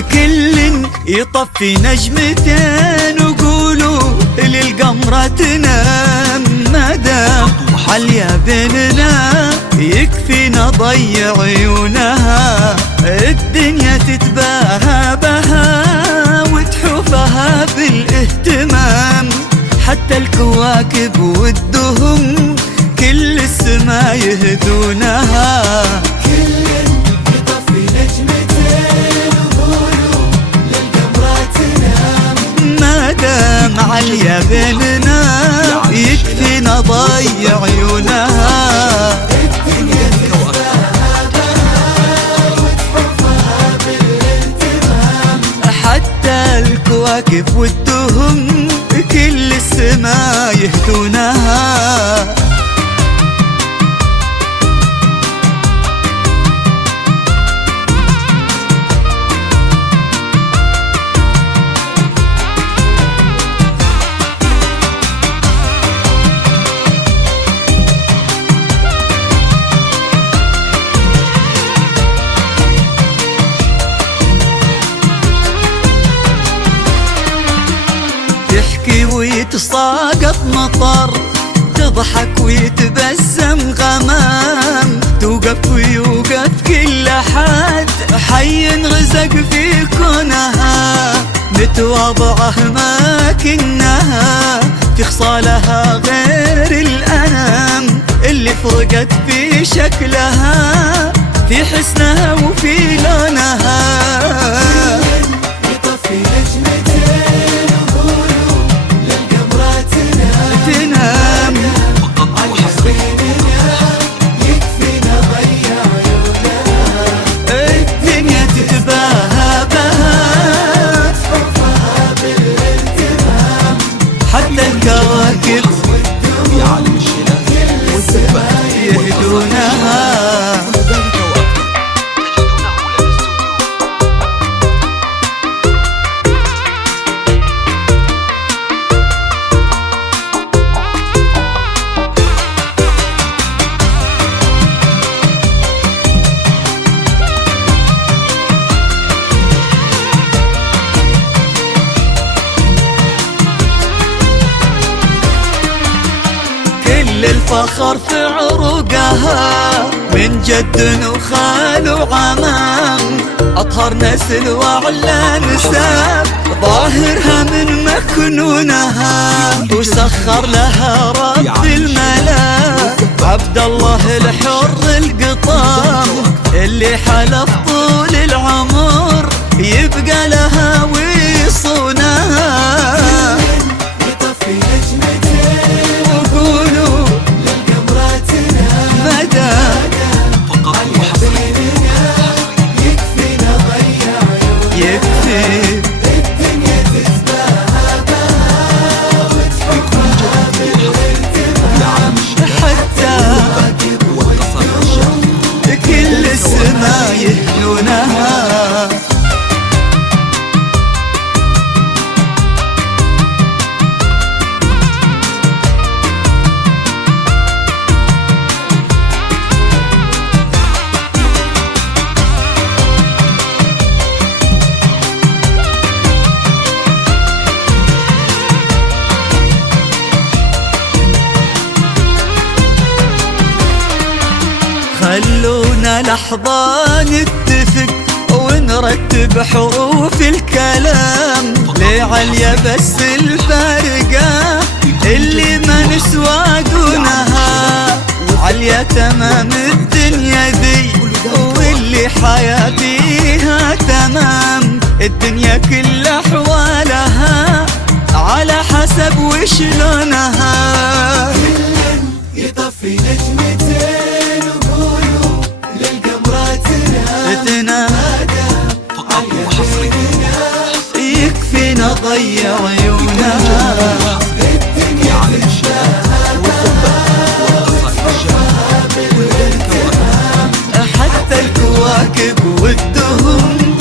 كل يطفي نجمتين وقولوا للقمرة تنام. مدام حاليا بيننا يكفينا ضيع عيونها، الدنيا تتباهى بها وتحوفها بالاهتمام. حتى الكواكب والدهم كل السما يهدونها. كل يطفي نجمتين وقولوا للقمرة تنام. مادام عليا بيننا يكفينا ضيع عيونها، الدنيا تتباهى بها وتحوفها بالاهتمام. حتى الكواكب والدهم كل السما يهدونها. تحكي ويتساقط مطر، تضحك ويتبسم غمام، توقف ويوقف كل حد حي رزق في كونها. متواضعة ما كنها في خصالها غير الأنام، اللي فرقت في شكلها في حسنها وفي لونها. يطفي نجمتين وقولوا للقمرة تنام. يكفينا ضيع عيونها، الدنيا تتباهى بها تحوفها بالاهتمام. حتى الكواكب يا عالم الشلال والسماء يهدونها. كل ذلك وأكثر تجدونه لدى الاستوديو. كل الفخر في عروقها من جد وخال وعمام، أطهر نسل وأعلى نساب ظاهرها من مكنونها. وسخر لها رب الملا عبد الله الحر القطام، اللي حلف طول العمر يبقى لها ويصونها. يطفي نجمتين وقولوا للقمرة تنام. مدام فقط وحصريا يكفينا ضيع عيونها، يكفي الدنيا تتباهى بها وتحوفها بالاهتمام. يا عالم الشلال حتى والقصر الشامل كل السما يهدونها. خلونا لحظة نتفق ونرتب حروف الكلام، لعليا بس الفارقة اللي ما نسوى دونها. عليا تمام الدنيا ذي واللي حياتيها تمام، الدنيا كل أحوالها على حسب وشلونها. يطفي نجمتين وقولوا للقمرة تنام. تنام فقط وحصريا يكفينا ضيع عيونها. يا عالم الشلال والقصر الشامل كل ذلك وأكثر حتى الكواكب والدهم